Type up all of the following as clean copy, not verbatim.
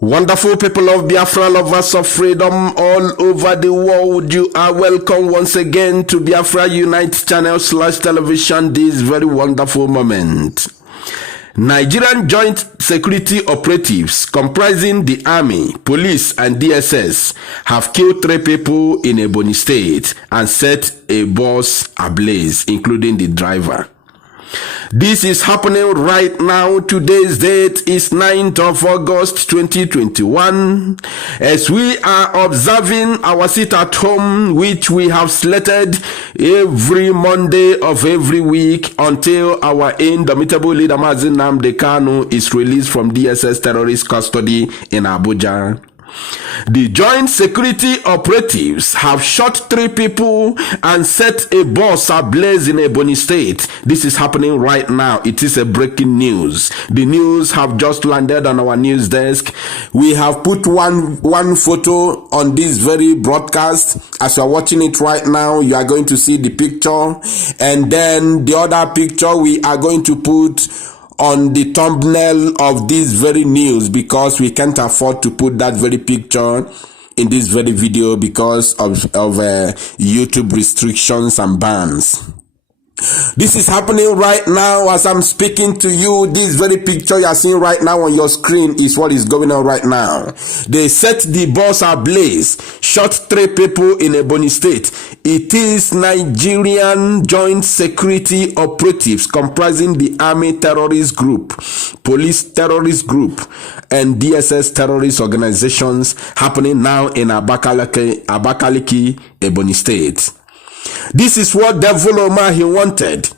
Wonderful people of Biafra, lovers of freedom all over the world, you are welcome once again to Biafra Unite channel / television this very wonderful moment. Nigerian joint security operatives comprising the army, police and DSS have killed 3 people in Ebonyi State and set a bus ablaze, including the driver. This is happening right now. Today's date is 9th of August 2021. As we are observing our sit at home, which we have slated every Monday of every week until our indomitable leader Mazi Nnamdi Kanu is released from DSS terrorist custody in Abuja. The joint security operatives have shot 3 people and set a bus ablaze in Ebonyi State. This is happening right now. It is a breaking news. The news have just landed on our news desk. We have put one photo on this very broadcast. As you are watching it right now, you are going to see the picture, and then the other picture we are going to put on the thumbnail of this very news, because we can't afford to put that very picture in this very video because of YouTube restrictions and bans. This is happening right now as I'm speaking to you. This very picture you are seeing right now on your screen is what is going on right now. They set the bus ablaze, shot 3 people in Ebonyi State. It is Nigerian joint security operatives comprising the army terrorist group, police terrorist group, and DSS terrorist organizations happening now in Abakaliki, Ebonyi State. This is what Devil Omahi wanted.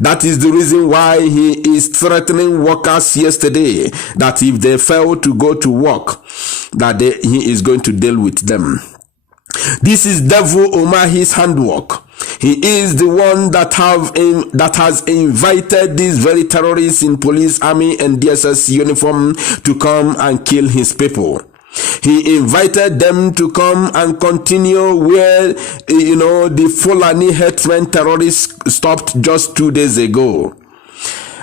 That is the reason why he is threatening workers yesterday, that if they fail to go to work, that he is going to deal with them. This is Devil Omahi's handwork. He is the one that has invited these very terrorists in police, army, and DSS uniform to come and kill his people. He invited them to come and continue where, the Fulani herdsmen terrorists stopped just 2 days ago.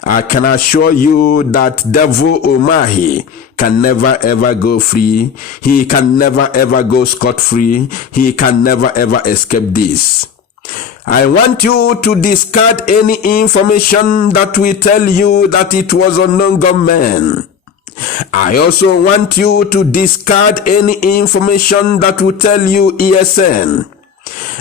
I can assure you that Devil Omahi can never ever go free. He can never ever go scot-free. He can never ever escape this. I want you to discard any information that will tell you that it was unknown gunmen. I also want you to discard any information that will tell you ESN.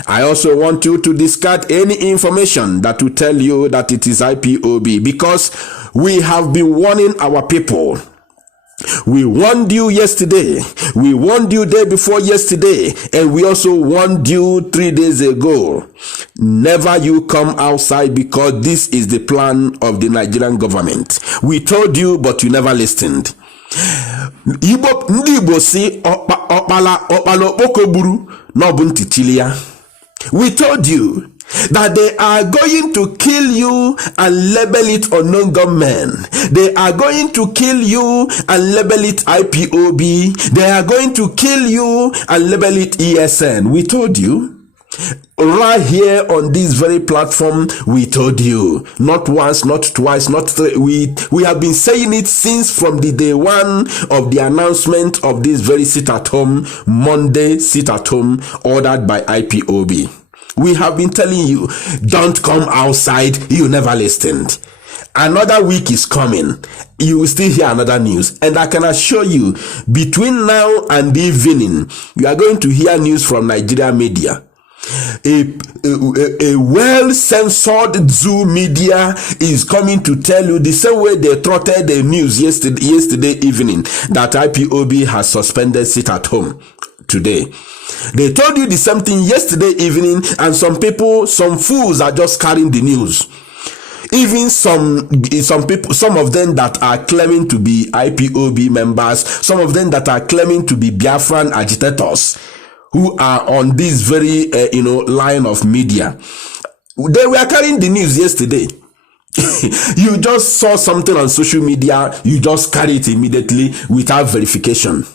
I also want you to discard any information that will tell you that it is IPOB, because we have been warning our people. We warned you yesterday, we warned you day before yesterday, and we also warned you 3 days ago. Never you come outside, because this is the plan of the Nigerian government. We told you, but you never listened. We told you that they are going to kill you and label it unknown gunmen. They are going to kill you and label it IPOB. They are going to kill you and label it ESN. We told you. Right here on this very platform, we told you. Not once, not twice, not 3. We have been saying it since from the day 1 of the announcement of this very sit-at-home, Monday sit-at-home ordered by IPOB. We have been telling you, don't come outside. You never listened. Another week is coming. You will still hear another news. And I can assure you, between now and the evening, you are going to hear news from Nigeria media. A well-censored zoo media is coming to tell you the same way they trotted the news yesterday evening that IPOB has suspended sit-at-home today. They told you the same thing yesterday evening, and some people, some fools are just carrying the news. Even some people, some of them that are claiming to be IPOB members, some of them that are claiming to be Biafran agitators, who are on this very line of media, they were carrying the news yesterday. You just saw something on social media, you just carry it immediately without verification,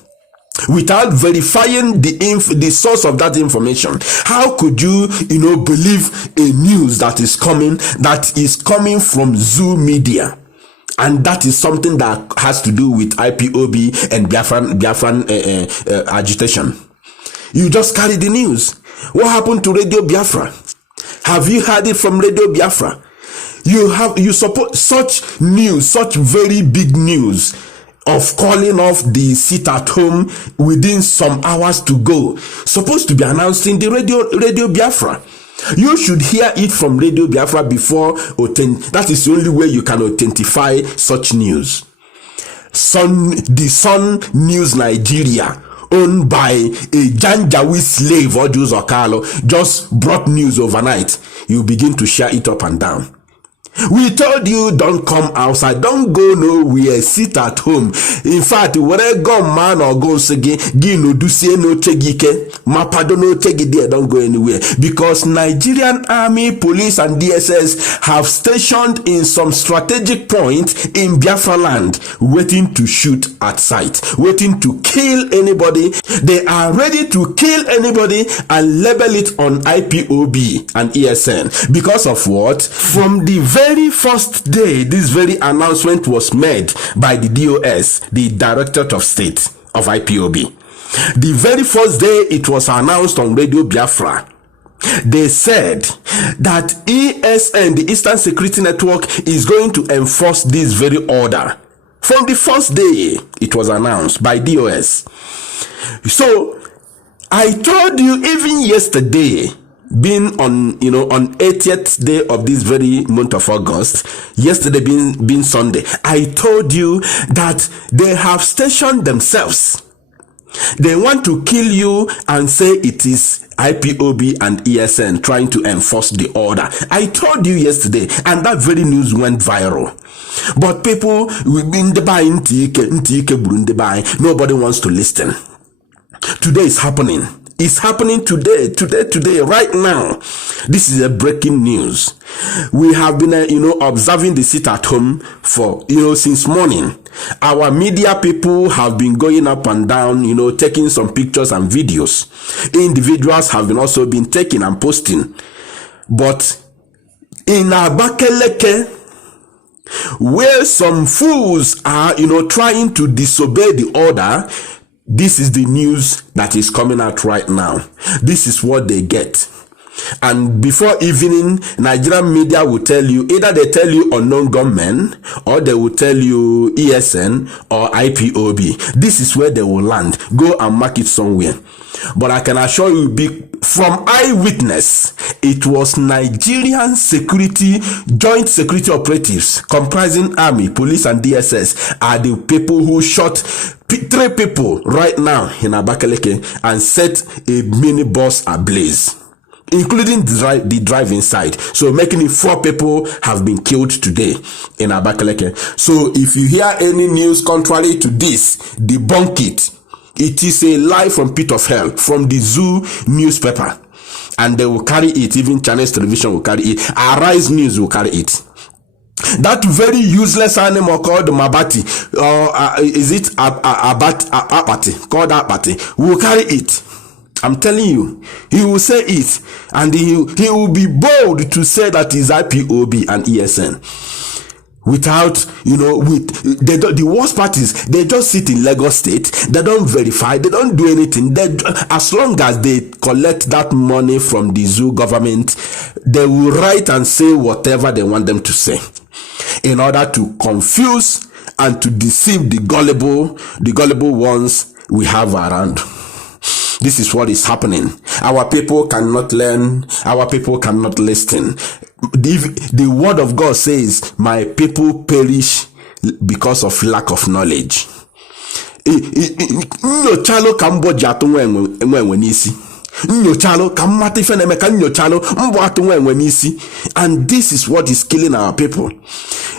without verifying the source of that information. How could you believe a news that is coming from Zoo Media? And that is something that has to do with IPOB and Biafran agitation. You just carry the news. What happened to Radio Biafra? Have you heard it from Radio Biafra? You support such news, such very big news of calling off the sit at home within some hours to go. Supposed to be announced in the Radio Biafra. You should hear it from Radio Biafra before. That is the only way you can authentify such news. The Sun News Nigeria, owned by a Janjaweed slave or Jews or Carlo, just brought news overnight. You begin to share it up and down. We told you, don't come outside, don't go nowhere, sit at home. In fact, whatever go man or go again, no do say no chegike, mapado no chegi there, don't go anywhere. Because Nigerian Army, Police and DSS have stationed in some strategic point in Biafra land, waiting to shoot at sight, waiting to kill anybody. They are ready to kill anybody and label it on IPOB and ESN. Because of what? From the very first day this very announcement was made by the DOS, the Directorate of State of IPOB. The very first day it was announced on Radio Biafra, they said that ESN, the Eastern Security Network, is going to enforce this very order. From the first day it was announced by DOS. So I told you even yesterday, being on 80th day of this very month of August, yesterday being Sunday, I told you that they have stationed themselves. They want to kill you and say it is IPOB and ESN trying to enforce the order. I told you yesterday, and that very news went viral. But people will be in the buy, nobody wants to listen. Today is happening. It's happening today, right now. This is a breaking news. We have been, observing the sit at home for, since morning. Our media people have been going up and down, taking some pictures and videos. Individuals have also been taking and posting. But in Abakaleke, where some fools are, trying to disobey the order, this is the news that is coming out right now. This is what they get. And before evening, Nigerian media will tell you, either they tell you unknown gunmen, or they will tell you ESN or IPOB. This is where they will land. Go and mark it somewhere. But I can assure you, from eyewitness, it was Nigerian joint security operatives comprising Army, Police and DSS are the people who shot 3 people right now in Abakaleke and set a minibus ablaze, including the drive inside. So making it 4 people have been killed today in Abakaleke. So if you hear any news contrary to this, debunk it. It is a lie from pit of hell, from the Zoo newspaper. And they will carry it. Even Chinese television will carry it. Arise News will carry it. That very useless animal called Mabati, or is it Apati, called Apati, will carry it. I'm telling you, he will say it, and he will be bold to say that is IPOB and ESN. Without, the worst part is they just sit in Lagos State, they don't verify, they don't do anything. As long as they collect that money from the zoo government, they will write and say whatever they want them to say in order to confuse and to deceive the gullible ones we have around. This is what is happening. Our people cannot learn. Our people cannot listen. The word of God says, my people perish because of lack of knowledge. Nyochalo kamboji atunwe nisi. Nyochalo kamati feneme ka nyochalo mbo atunwe nisi. And this is what is killing our people.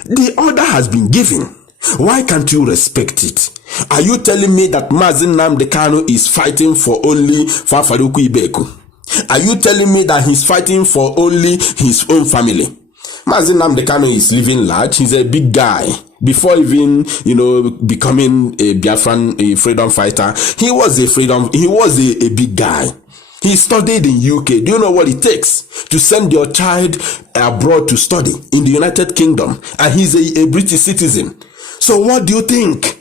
The order has been given. Why can't you respect it? Are you telling me that Mazin Nnamdi Kanu is fighting for only Fafaruku Ibeku? Are you telling me that he's fighting for only his own family? Mazin Nnamdi Kanu is living large. He's a big guy. Before even, becoming a Biafran freedom fighter, he was a big guy. He studied in UK. Do you know what it takes to send your child abroad to study in the United Kingdom? And he's a British citizen. So what do you think?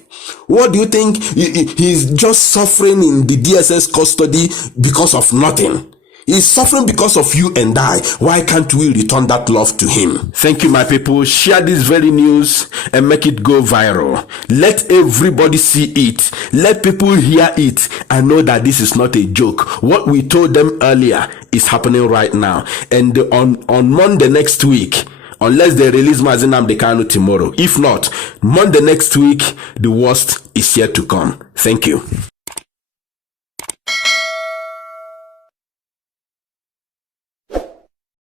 What do you think? He's just suffering in the DSS custody because of nothing. He's suffering because of you and I. Why can't we return that love to him? Thank you, my people. Share this very news and make it go viral. Let everybody see it. Let people hear it and know that this is not a joke. What we told them earlier is happening right now. And on Monday next week, unless they release Mazi Nnamdi Kanu tomorrow, if not, Monday next week, the worst is yet to come. Thank you.